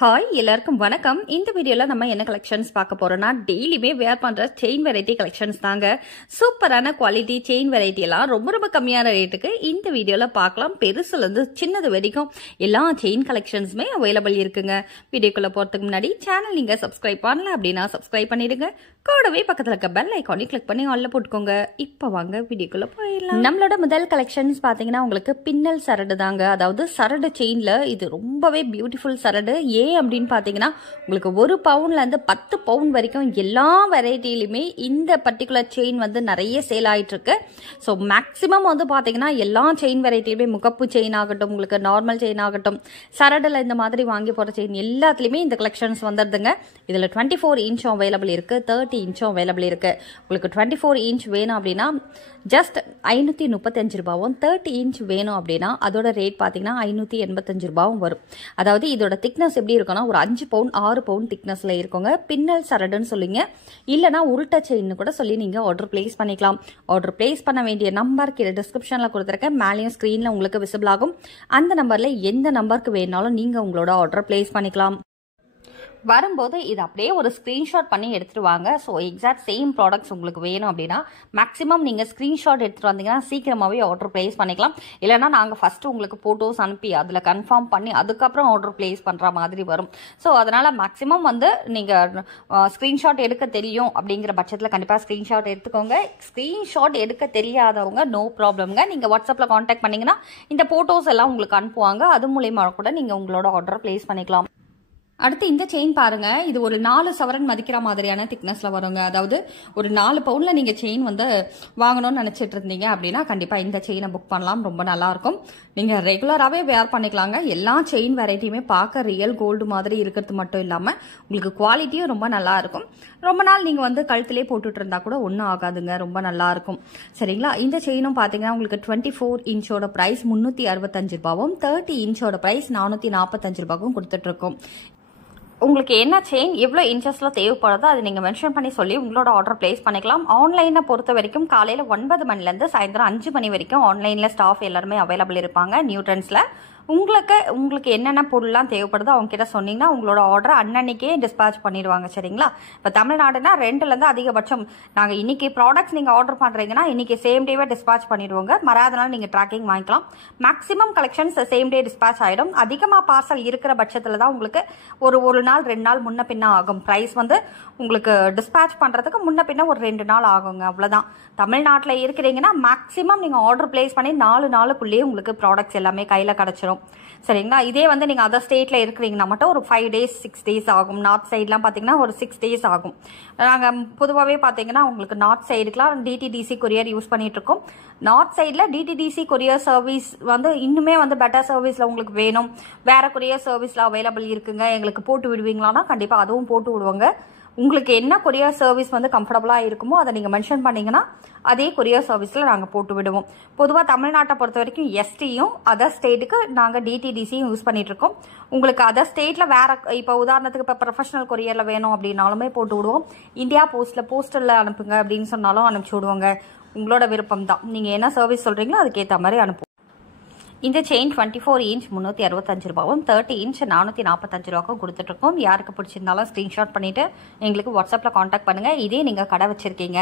Hi எல்லாருக்கும் வணக்கம். இந்த வீடியோல நம்ம என்ன கலெக்ஷன்ஸ் பார்க்க போறோம்னா டெய்லியுமே வேர் பண்ற செயின் வெரைட்டி கலெக்ஷன்ஸ் தாங்க. சூப்பரான குவாலிட்டி செயின் வெரைட்டி எல்லாம் ரொம்ப கம்மியான ரேட்டுக்கு இந்த வீடியோல பார்க்கலாம். பெருசுல இருந்து சின்னது வரைக்கும் எல்லா செயின் கலெக்ஷன்ஸுமே அவைலபிள் இருக்குங்க. வீடியோக்குள்ள போறதுக்கு முன்னாடி சேனல் நீங்க சப்ஸ்கிரைப் பண்ணல அப்படின்னா சப்ஸ்கிரைப் பண்ணிடுங்க. கூடவே பக்கத்துல இருக்க பெல் ஐகானை கிளிக் பண்ணி ஆல்ல போட்டுக்கோங்க. இப்போ வாங்க வீடியோக்குள்ள போயிடலாம். நம்மளோட முதல் கலெக்ஷன்ஸ் பாத்தீங்கன்னா உங்களுக்கு பின்னல் சரடு தாங்க. அதாவது சரடு செயின்ல இது ரொம்பவே பியூட்டிஃபுல் சரடு. அப்படின்னு பாத்தீங்கன்னா உங்களுக்கு 1 பவுன்ல இருந்து 10 பவுன் வரைக்கும் எல்லா வெரைட்டிலுமே இந்த பர்டிகுலர் செயின் வந்து நிறைய சேல் ஆயிட்டு இருக்கு. ஸோ மேக்சிமம் வந்து பாத்தீங்கன்னா எல்லா செயின் வெரைட்டிலுமே முகப்பு செயின் ஆகட்டும், உங்களுக்கு நார்மல் செயின் ஆகட்டும், சரடுல இந்த மாதிரி வாங்கி போற செயின் எல்லாத்துலயுமே இந்த கலெக்ஷன்ஸ் வந்துடுதுங்க. இதுல 24 இன்ச்சும் அவைலபிள் இருக்கு, 30 இன்ச்சும் அவைலபிள் இருக்கு. உங்களுக்கு 24 இன்ச் வேணும் அப்படின்னா ஜஸ்ட் 535 ரூபாவும், 30 இன்ச் வேணும் அப்படின்னா அதோட ரேட் பாத்தீங்கன்னா 585 ரூபாவும் வரும். அதாவது இதோட திக்னஸ் எப்படி இருக்குன்னா ஒரு 5 பவுன் 6 பவுன் திக்னஸ்ல இருக்குங்க. பின்னல் சரடுன்னு சொல்லிங்க, இல்லைனா உருட்ட செயின் கூட சொல்லி நீங்க ஆர்டர் பிளேஸ் பண்ணிக்கலாம். ஆர்டர் பிளேஸ் பண்ண வேண்டிய நம்பர் கீழே டிஸ்கிரிப்ஷன்ல கொடுத்துருக்கேன், மேலேயும் ஸ்கிரீன்ல உங்களுக்கு விசிபிள் ஆகும். அந்த நம்பர்ல எந்த நம்பருக்கு வேணாலும் நீங்க உங்களோட ஆர்டர் பிளேஸ் பண்ணிக்கலாம். வரும்போது இது அப்படியே ஒரு ஸ்க்ரீன்ஷாட் பண்ணி எடுத்துட்டு வாங்க. ஸோ எக்ஸாக்ட் சேம் ப்ராடக்ட்ஸ் உங்களுக்கு வேணும் அப்படின்னா மேக்ஸிமம் நீங்கள் ஸ்க்ரீன்ஷாட் எடுத்துகிட்டு வந்தீங்கன்னா சீக்கிரமாகவே ஆர்டர் பிளேஸ் பண்ணிக்கலாம். இல்லைனா நாங்கள் ஃபஸ்ட்டு உங்களுக்கு ஃபோட்டோஸ் அனுப்பி அதில் கன்ஃபார்ம் பண்ணி அதுக்கப்புறம் ஆர்டர் பிளேஸ் பண்ணுற மாதிரி வரும். ஸோ அதனால் மேக்ஸிமம் வந்து நீங்கள் ஸ்க்ரீன்ஷாட் எடுக்க தெரியும் அப்படிங்கிற பட்சத்தில் கண்டிப்பாக ஸ்க்ரீன்ஷாட் எடுத்துக்கோங்க. ஸ்க்ரீன்ஷாட் எடுக்க தெரியாதவங்க நோ ப்ராப்ளம்ங்க, நீங்கள் வாட்ஸ்அப்பில் காண்டாக்ட் பண்ணிங்கன்னா இந்த ஃபோட்டோஸ் எல்லாம் உங்களுக்கு அனுப்புவாங்க. அது மூலயமா கூட நீங்கள் உங்களோட ஆர்டர் பிளேஸ் பண்ணிக்கலாம். அடுத்து இந்த செயின் பாருங்க, இது ஒரு 4 சவரன் மதிக்கிற மாதிரியான திக்னஸ்ல வருங்க. அதாவது ஒரு 4 பவுன்ல நீங்க செயின் வந்து வாங்கணும்னு நினைச்சிட்டு இருந்தீங்க அப்படின்னா கண்டிப்பா இந்த செயினை புக் பண்ணலாம். ரொம்ப நல்லா இருக்கும். நீங்க ரெகுலராகவே வேர் பண்ணிக்கலாங்க. எல்லா செயின் வெரைட்டியுமே பார்க்க ரியல் கோல்டு மாதிரி இருக்கிறது மட்டும் இல்லாம உங்களுக்கு குவாலிட்டியும் ரொம்ப நல்லா இருக்கும். ரொம்ப நாள் நீங்க வந்து கழுத்திலே போட்டுட்டு இருந்தா கூட ஒன்றும் ஆகாதுங்க, ரொம்ப நல்லா இருக்கும். சரிங்களா? இந்த செயினும் பாத்தீங்கன்னா உங்களுக்கு 24 இன்ச்சோட பிரைஸ் 365 ரூபாவும், 30 இன்ச்சோட பிரைஸ் 445 ரூபாவும் கொடுத்துட்டு இருக்கோம். உங்களுக்கு என்ன செயின் எவ்வளோ இன்ச்சஸில் தேவைப்படுதோ அதை நீங்கள் மென்ஷன் பண்ணி சொல்லி உங்களோட ஆர்டர் பிளேஸ் பண்ணிக்கலாம். ஆன்லைனை பொறுத்த வரைக்கும் காலையில் 9 மணிலேருந்து சாயந்தரம் 5 மணி வரைக்கும் ஆன்லைனில் ஸ்டாஃப் எல்லாருமே அவைலபிள் இருப்பாங்க நியூ ட்ரெண்ட்ஸில். உங்களுக்கு என்னென்ன பொருள்லாம் தேவைப்படுதோ அவங்க கிட்ட சொன்னீங்கன்னா உங்களோட ஆர்டர் அன்னன்னைக்கே டிஸ்பேச் பண்ணிடுவாங்க. சரிங்களா? இப்போ தமிழ்நாடுனா 2லேருந்து அதிகபட்சம் நாங்கள் இன்னைக்கு ப்ராடக்ட்ஸ் நீங்கள் ஆர்டர் பண்ணுறீங்கன்னா இன்னைக்கு சேம் டேவே டிஸ்பேச் பண்ணிடுவோங்க. மறாதனால நீங்கள் ட்ராக்கிங் வாங்கிக்கலாம். Maximum collections same day dispatch ஆகிடும். அதிகமாக பார்சல் இருக்கிற பட்சத்தில் தான் உங்களுக்கு ஒரு நாள் 2 நாள் முன்ன பின்ன ஆகும். ப்ரைஸ் வந்து உங்களுக்கு டிஸ்பேச் பண்ணுறதுக்கு முன்ன பின்ன ஒரு 2 நாள் ஆகுங்க, அவ்வளோதான். தமிழ்நாட்டில் இருக்கிறீங்கன்னா மேக்ஸிமம் நீங்கள் ஆர்டர் பிளேஸ் பண்ணி 4 நாளுக்குள்ளேயே உங்களுக்கு ப்ராடக்ட்ஸ் எல்லாமே கையில் கிடச்சிரும். சரிங்களா? இதே வந்து நீங்கள் அதர் ஸ்டேட்டில் இருக்கிறீங்கன்னா மட்டும் ஒரு 5 days 6 days ஆகும். நார்த் சைட்லாம் பார்த்தீங்கன்னா ஒரு 6 days ஆகும். நாங்கள் பொதுவாகவே பார்த்தீங்கன்னா உங்களுக்கு நார்த் சைடுக்கெலாம் டிடிடிசி கொரியர் யூஸ் பண்ணிட்டு இருக்கோம். நார்த் சைடில் டிடிடிசி கொரியர் சர்வீஸ் வந்து இன்னுமே வந்து பெட்டர் சர்வீஸில் உங்களுக்கு வேணும், வேற கொரியர் சர்வீஸில் அவைலபிள் இருக்குங்க, எங்களுக்கு போட்டு விடுவீங்களான்னா கண்டிப்பாக அதுவும் போட்டு விடுவாங்க. உங்களுக்கு என்ன கொரியர் சர்வீஸ் வந்து கம்ஃபர்டபுளாக இருக்குமோ அதை நீங்கள் மென்ஷன் பண்ணிங்கன்னா அதே கொரியர் சர்வீஸில் நாங்கள் போட்டு விடுவோம். பொதுவாக தமிழ்நாட்டை பொறுத்த வரைக்கும் எஸ்டியும் அதர் ஸ்டேட்டுக்கு நாங்கள் டிடிடிசியும் யூஸ் பண்ணிட்டு இருக்கோம். உங்களுக்கு அதர் ஸ்டேட்டில் வேற இப்போ உதாரணத்துக்கு இப்போ ப்ரொஃபஷனல் கொரியரில் வேணும் அப்படின்னாலுமே போட்டு விடுவோம். இந்தியா போஸ்டலில் அனுப்புங்க அப்படின்னு சொன்னாலும் அனுப்பிச்சி விடுவோங்க. உங்களோட விருப்பம் தான், நீங்கள் என்ன சர்வீஸ் சொல்கிறீங்களோ அதுக்கேற்ற மாதிரி அனுப்புவோம். இந்த செயின் 24 இன்ச் 365 ரூபாவும், 30 இன்ச் 445 ரூபாய்க்கும் கொடுத்துட்ருக்கோம். யாருக்கு பிடிச்சிருந்தாலும் ஸ்க்ரீன்ஷாட் பண்ணிவிட்டு எங்களுக்கு வாட்ஸ்அப்பில் காண்டாக்ட் பண்ணுங்கள். இதே நீங்கள் கடை வச்சுருக்கீங்க,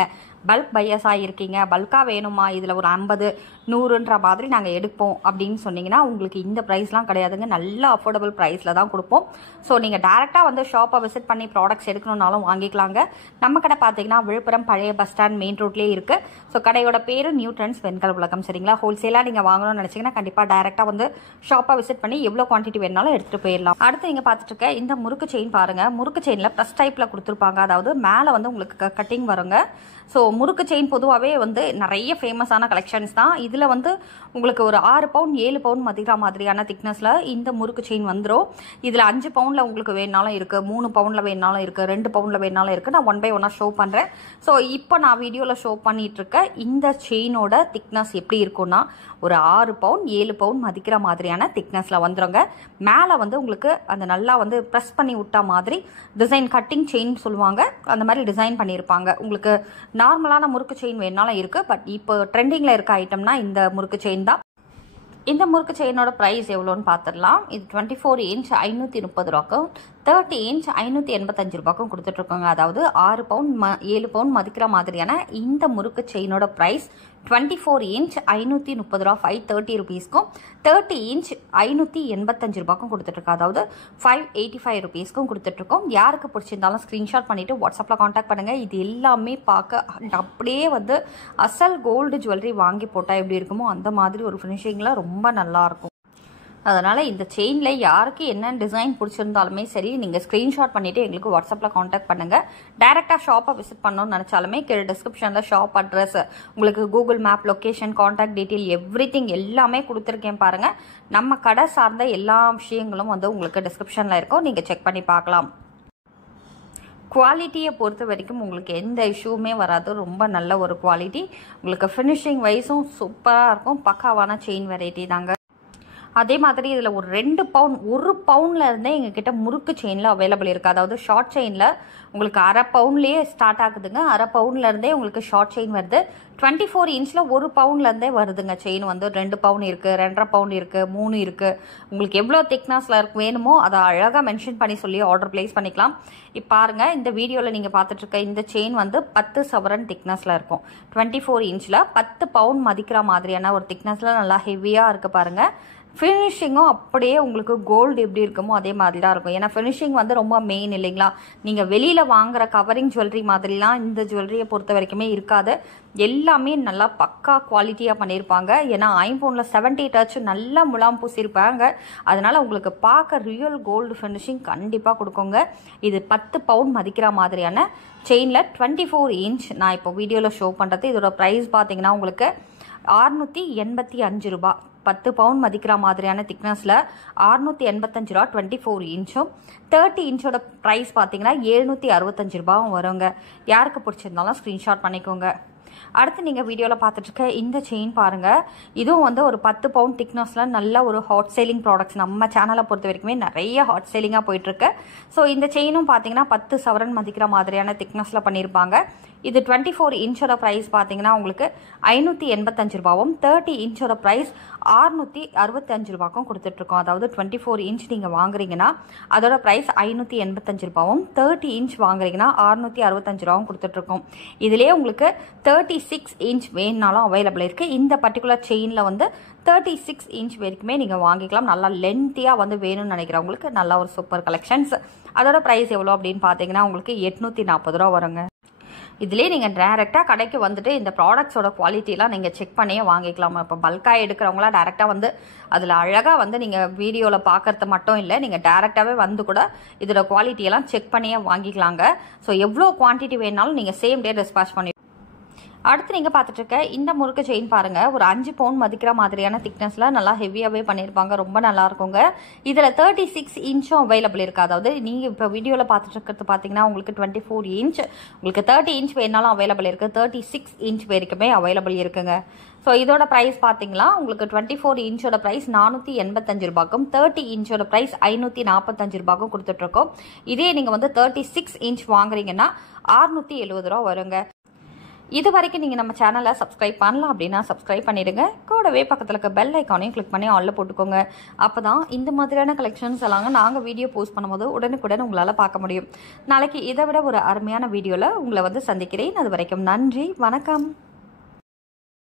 பல்க் பையர்ஸாக இருக்கீங்க, பல்காக வேணுமா, இதில் ஒரு 50 100ன்ற மாதிரி நாங்கள் எடுப்போம் அப்படின்னு சொன்னீங்கன்னா உங்களுக்கு இந்த ப்ரைஸ்லாம் கிடையாதுங்க, நல்ல அஃபோர்டபுள் ப்ரைஸில் தான் கொடுப்போம். ஸோ நீங்கள் டேரெக்டாக வந்து ஷாப்பை விசிட் பண்ணி ப்ராடக்ட்ஸ் எடுக்கணுன்னாலும் வாங்கிக்கலாங்க. நம்ம கடை பார்த்தீங்கன்னா விழுப்புரம் பழைய பஸ் ஸ்டாண்ட் மெயின் ரோட்லேயே இருக்குது. ஸோ கடையோட பேர் நியூ ட்ரெண்ட்ஸ் வெண்கல் உலகம். சரிங்களா? ஹோல்சேலாக நீங்கள் வாங்கணும்னு நினச்சிங்கன்னா கண்டிப்பாக டைரக்டா வந்து ஷாப்பா விசிட் பண்ணி எவ்வளவு குவான்டிட்டி வேணாலும் எடுத்துட்டு போயிடலாம். அடுத்து நீங்க பாத்துட்டு இருக்க இந்த முறுக்கு செயின் பாருங்க. முறுக்கு செயின்ல பிரஸ் டைப்ல கொடுத்துருப்பாங்க. அதாவது மேல வந்து உங்களுக்கு கட்டிங் வருங்க. ஸோ முறுக்கு செயின் பொதுவாகவே வந்து நிறைய ஃபேமஸான கலெக்ஷன்ஸ் தான். இதில் வந்து உங்களுக்கு ஒரு 6 பவுன் 7 பவுன் மதிக்கிற மாதிரியான திக்னஸில் இந்த முறுக்கு செயின் வந்துடும். இதில் 5 பவுனில் உங்களுக்கு வேணாலும் இருக்குது, 3 பவுனில் வேணாலும் இருக்குது, 2 பவுனில் வேணாலும் இருக்குது. நான் 1 by 1 ஷோ பண்ணுறேன். ஸோ இப்போ நான் வீடியோவில் ஷோ பண்ணிட்டு இருக்க இந்த செயினோட திக்னஸ் எப்படி இருக்குன்னா ஒரு 6 பவுன் 7 பவுன் மதிக்கிற மாதிரியான திக்னஸில் வந்துடுங்க. மேலே வந்து உங்களுக்கு அந்த நல்லா வந்து ப்ரெஸ் பண்ணி விட்டா மாதிரி டிசைன் கட்டிங் செயின் சொல்லுவாங்க, அந்த மாதிரி டிசைன் பண்ணியிருப்பாங்க. உங்களுக்கு நார்மலான முறுக்கு செயின் வேணாலும் இருக்குது, பட் இப்போ ட்ரெண்டிங்கில் இருக்க ஐட்டம்னா இந்த முறுக்கு செயின் தான். இந்த முறுக்கு செயினோட ப்ரைஸ் எவ்வளோன்னு பார்த்துடலாம். இது 24 இன்ச் 530 ரூபாய்க்கும் 30 இன்ச் 585 ரூபாய்க்கும் கொடுத்துட்ருக்கோங்க. அதாவது 6 பவுன் 7 பவுன் மதிக்கிற மாதிரியான இந்த முறுக்கு செயினோட ப்ரைஸ் 24 இன்ச் 530 ரூபா 530 ருபீஸ்க்கும் 30 இன்ச் 585 ரூபாய்க்கும் கொடுத்துட்ருக்கோம். அதாவது 585 ருபீஸ்க்கும் கொடுத்துட்ருக்கோம். யாருக்கு பிடிச்சிருந்தாலும் ஸ்க்ரீன்ஷாட் பண்ணிவிட்டு வாட்ஸ்அப்பில் காண்டாக்ட் பண்ணுங்கள். இது எல்லாமே பார்க்க அப்படியே வந்து அசல் கோல்டு ஜுவல்லரி வாங்கி போட்டால் எப்படி இருக்குமோ அந்த மாதிரி ஒரு ஃபினிஷிங்கில் ரொம்ப நல்லாயிருக்கும். அதனால் இந்த செயினில் யாருக்கு என்ன டிசைன் பிடிச்சிருந்தாலுமே சரி, நீங்கள் ஸ்க்ரீன்ஷாட் பண்ணிவிட்டு எங்களுக்கு வாட்ஸ்அப்பில் காண்டாக்ட் பண்ணுங்கள். டைரெக்டாக ஷாப்பை விசிட் பண்ணணும்னு நினச்சாலுமே கீழே டிஸ்கிரிப்ஷனில் ஷாப் அட்ரஸ், உங்களுக்கு Google map location, contact detail everything எல்லாமே கொடுத்துருக்கேன் பாருங்கள். நம்ம கடை சார்ந்த எல்லா விஷயங்களும் வந்து உங்களுக்கு டிஸ்கிரிப்ஷனில் இருக்கும், நீங்கள் செக் பண்ணி பார்க்கலாம். குவாலிட்டியை பொறுத்த வரைக்கும் உங்களுக்கு எந்த இஷ்யூவுமே வராது. ரொம்ப நல்ல ஒரு குவாலிட்டி. உங்களுக்கு ஃபினிஷிங் வைஸும் சூப்பராக இருக்கும். பக்காவான செயின் வெரைட்டி தாங்க. அதே மாதிரி இதில் ஒரு 2 பவுன் 1 பவுனில் இருந்தே எங்ககிட்ட முறுக்கு செயினில் அவைலபிள் இருக்குது. அதாவது ஷார்ட் செயினில் உங்களுக்கு அரை பவுன்லேயே ஸ்டார்ட் ஆகுதுங்க. அரை பவுன்லேருந்தே உங்களுக்கு ஷார்ட் செயின் வருது. 24 இன்ச்சில் 1 பவுன்லேருந்தே வருதுங்க. செயின் வந்து 2 பவுன் இருக்குது, 2.5 பவுன் இருக்குது, 3 இருக்குது. உங்களுக்கு எவ்வளோ திக்னஸில் இருக்கு வேணுமோ அதை அழகாக மென்ஷன் பண்ணி சொல்லி ஆர்டர் ப்ளேஸ் பண்ணிக்கலாம். இப்போ பாருங்கள், இந்த வீடியோவில் நீங்கள் பார்த்துட்ருக்க இந்த செயின் வந்து 10 சவரன் திக்னஸில் இருக்கும். 24 இன்ச்சில் 10 பவுன் மதிக்கிற மாதிரியான ஒரு திக்னஸில் நல்லா ஹெவியாக இருக்குது பாருங்கள். ஃபினிஷிங்கும் அப்படியே உங்களுக்கு கோல்டு எப்படி இருக்குமோ அதே மாதிரி தான் இருக்கும். ஏன்னா ஃபினிஷிங் வந்து ரொம்ப மெயின் இல்லைங்களா. நீங்கள் வெளியில் வாங்குகிற கவரிங் ஜுவல்லரி மாதிரிலாம் இந்த ஜுவல்லரியை பொறுத்த வரைக்குமே இருக்காது. எல்லாமே நல்லா பக்கா குவாலிட்டியாக பண்ணியிருப்பாங்க. ஏன்னா ஐம்பவுனில் 70 டச் நல்லா முலாம் பூசியிருப்பாங்க. அதனால் உங்களுக்கு பார்க்க ரியல் கோல்டு ஃபினிஷிங் கண்டிப்பாக கொடுக்குங்க. இது 10 பவுன் மதிக்கிற மாதிரியான செயினில் 24 இன்ச் நான் இப்போ வீடியோவில் ஷோ பண்ணுறது. இதோட ப்ரைஸ் பார்த்தீங்கன்னா உங்களுக்கு 685 ரூபா. 10 பவுன் மதிக்கிற மாதிரியான திக்னஸில் 685 ரூபா 24 இன்ச்சும். 30 இன்ச்சோட ப்ரைஸ் பார்த்தீங்கன்னா 765 ரூபாவும் வருங்க. யாருக்கு பிடிச்சிருந்தாலும் ஸ்க்ரீன்ஷாட் பண்ணிக்கோங்க. அடுத்து நீங்கள் வீடியோவில் பார்த்துட்ருக்க இந்த செயின் பாருங்கள். இதுவும் வந்து ஒரு 10 பவுன் திக்னஸில் நல்ல ஒரு ஹாட் சேலிங் ப்ராடக்ட்ஸ். நம்ம சேனலை பொறுத்த வரைக்குமே நிறைய ஹாட் சேலிங்காக போயிட்டுருக்கு. ஸோ இந்த செயினும் பார்த்தீங்கன்னா 10 சவரன் மதிக்கிற மாதிரியான திக்னஸில் பண்ணியிருப்பாங்க. இது 24 இன்ச்சோட ப்ரைஸ் பார்த்தீங்கன்னா உங்களுக்கு 585 ரூபாவும் 30 இன்ச்சோட ப்ரைஸ் 665 ரூபாய்க்கும் கொடுத்துட்ருக்கோம். அதாவது 24 இன்ச் நீங்கள் வாங்குறீங்கன்னா அதோட ப்ரைஸ் 585 ரூபாவும் 30 இன்ச் வாங்குறீங்கன்னா 665 ரூபாவும் கொடுத்துட்ருக்கோம். இதிலே உங்களுக்கு 36 இன்ச் வேணுனாலும் அவைலபிள் இருக்குது. இந்த பர்டிகுலர் செயினில் வந்து 36 இன்ச் வரைக்குமே நீங்கள் வாங்கிக்கலாம். நல்லா லென்த்தியாக வந்து வேணும்னு நினைக்கிறவங்களுக்கு நல்ல ஒரு சூப்பர் கலெக்ஷன்ஸ். அதோட ப்ரைஸ் எவ்வளோ அப்படின்னு பார்த்தீங்கன்னா உங்களுக்கு 840 ரூபா வருங்க. இதிலே நீங்கள் டேரெக்டாக கடைக்கு வந்துட்டு இந்த ப்ராடக்ட்ஸோட குவாலிட்டிலாம் நீங்கள் செக் பண்ணியே வாங்கிக்கலாம். இப்போ பல்காக எடுக்கிறவங்களாம் டேரெக்டாக வந்து அதில் அழகாக வந்து நீங்கள் வீடியோவில் பார்க்குறது மட்டும் இல்லை, நீங்கள் டேரெக்டாகவே வந்து கூட இதோட குவாலிட்டியெல்லாம் செக் பண்ணியே வாங்கிக்கலாங்க. ஸோ எவ்வளோ குவான்டிட்டி வேணாலும் நீங்கள் சேம் டே டிஸ்பேச் பண்ணி. அடுத்து நீங்கள் பார்த்துட்ருக்க இந்த முறுக்கு செயின் பாருங்கள். ஒரு 5 பவுன் மதிக்கிற மாதிரியான திக்னஸில் நல்லா ஹெவியாகவே பண்ணியிருப்பாங்க. ரொம்ப நல்லா இருக்குங்க. இதில் 36 இன்ச்சும் அவைலபிள் இருக்குது. அதாவது நீங்கள் இப்போ வீடியோவில் பார்த்துட்ருக்கிறது பார்த்தீங்கன்னா உங்களுக்கு 24 இன்ச், உங்களுக்கு 30 இன்ச் வேணாலும் அவைலபிள் இருக்குது. 36 இன்ச் வரைக்குமே அவைலபிள் இருக்குங்க. ஸோ இதோட ப்ரைஸ் பார்த்தீங்களா உங்களுக்கு 24 இன்ச்சோட ப்ரைஸ் 485 ரூபாய்க்கும் 30 இன்ச்சோட ப்ரைஸ் 545 ரூபாய்க்கும் கொடுத்துட்ருக்கோம். இதே நீங்கள் வந்து 36 இன்ச் வாங்குறீங்கன்னா 670 ரூபா வருங்க. இது வரைக்கும் நீங்கள் நம்ம சேனலை சப்ஸ்கிரைப் பண்ணலாம் அப்படின்னா சப்ஸ்கிரைப் பண்ணிவிடுங்க. கூடவே பக்கத்தில் இருக்க பெல் ஐக்கானையும் கிளிக் பண்ணி ஆல்ல போட்டுக்கோங்க. அப்போ தான் இந்த மாதிரியான கலெக்ஷன்ஸ் எல்லாம் நாங்கள் வீடியோ போஸ்ட் பண்ணும்போது உடனுக்குடன் உங்களால் பார்க்க முடியும். நாளைக்கு இதை விட ஒரு அருமையான வீடியோவில் உங்களை வந்து சந்திக்கிறேன். அது வரைக்கும் நன்றி, வணக்கம்.